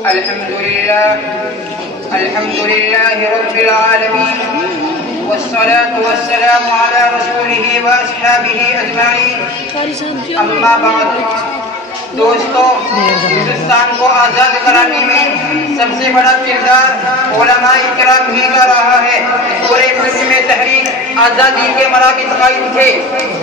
الحمد لله رب العالمين والصلاة والسلام على رسوله وأصحابه أجمعين اما بعد دوستو، ہندوستان کو آزاد کرانے میں سب سے بڑا کردار علماء کرام ہی کا رہا ہے۔ پورے ملک میں تحریک آزادی کے مراکز قائم تھے،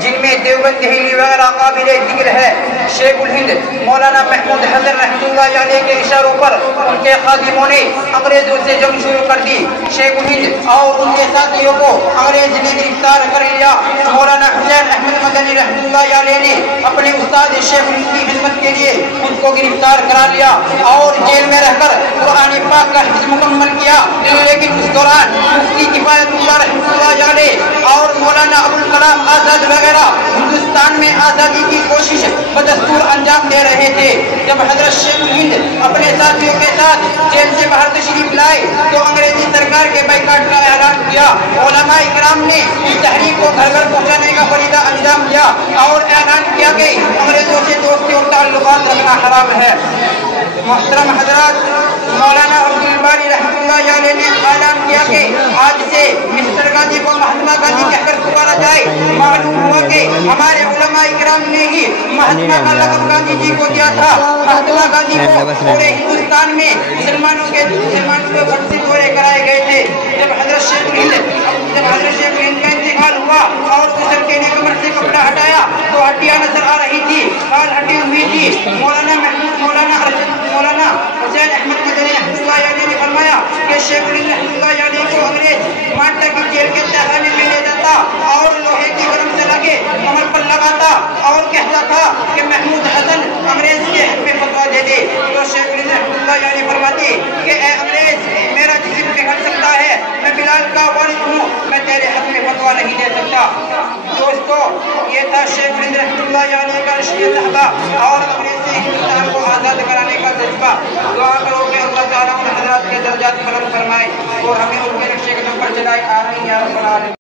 جن میں دیوبند دہلی وغیرہ قابل ذکر ہے۔ شیخ الہند مولانا محمود حسن رحمۃ اللہ علیہ کے اشاروں پر ان کے خادموں نے انگریزوں سے جنگ شروع کر دی۔ شیخ الہند اور ان کے ساتھیوں کو انگریز نے گرفتار کر لیا۔ مولانا حسین احمد مدنی رحمۃ اللہ علیہ نے اپنے استاد شیخ الہند کی خدمت کے لیے خود کو گرفتار کرا لیا اور جیل میں رہ کر قرآن پاک کا حفظ مکمل کیا۔ لیکن اس دوران مفتی کفایت اللہ رحمۃ اللہ علیہ اور مولانا ابوالکلام آزاد وغیرہ ہندوستان میں آزادی کی کوشش بدستور انجام دے رہے تھے۔ جب حضرت شیخ الہند اپنے ساتھیوں کے ساتھ جیل سے باہر تشریف لائے تو انگریزی سرکار کے بائیکاٹ کا اعلان کیا۔ علماء کرام نے اس تحریک کو گھر گھر پہنچانے کا فریضہ انجام دیا اور اعلان کیا کہ انگریزوں سے دوستی اور تعلقات رکھنا حرام ہے۔ محترم حضرات، مولانا عبدالباری رحمۃ اللہ علیہ نے اعلان کیا کہ آج سے مسٹر گاندھی کو مہاتما گاندھی کہہ کر پکارا جائے۔ معلوم ہوا کہ ہمارے علماء کرام نے ہی مہاتما کا لقب گاندھی جی کو دیا تھا۔ مہاتما گاندھی کو پورے ہندوستان میں مسلمانوں کے گھر سے دورے کرائے گئے تھے۔ جب حضرت شیخ الہند کا انتقال ہوا اور بزرگ نے کمر سے کپڑا ہٹایا تو ہڈیاں نظر آ رہی تھی، کھال ہٹی ہوئی تھی۔ مولانا حسین احمد مدنی رحمۃ اللہ علیہ نے فرمایا کہ شیخ الہند رحمۃ اللہ علیہ کو انگریز مانڈا کی جیل کے تہخانے میں لے جاتا اور لوہے کی گرم سے لگے کمر پر لگاتا اور کہتا تھا کہ محمود حسن انگریز کے حق میں فتویٰ دے دے، تو شیخ الہند رحمۃ اللہ علیہ فرماتے کہ اے انگریز، میرا جسم پگھل سکتا ہے، میں بلال کا والد ہوں، میں تیرے حق میں فتویٰ نہیں دے سکتا۔ دوستو، یہ تھا شیخ الہند رحمۃ اللہ علیہ کا رشید صحابہ اور انگریز سے ہندوستان کو آزاد کرانے کا جذبہ۔ دعا کرو کہ اللہ تعالیٰ ان حضرات کے درجات بلند فرمائے اور ہمیں ان کے نقشے قدم پر چلائے۔ آمین یا رب العالمین۔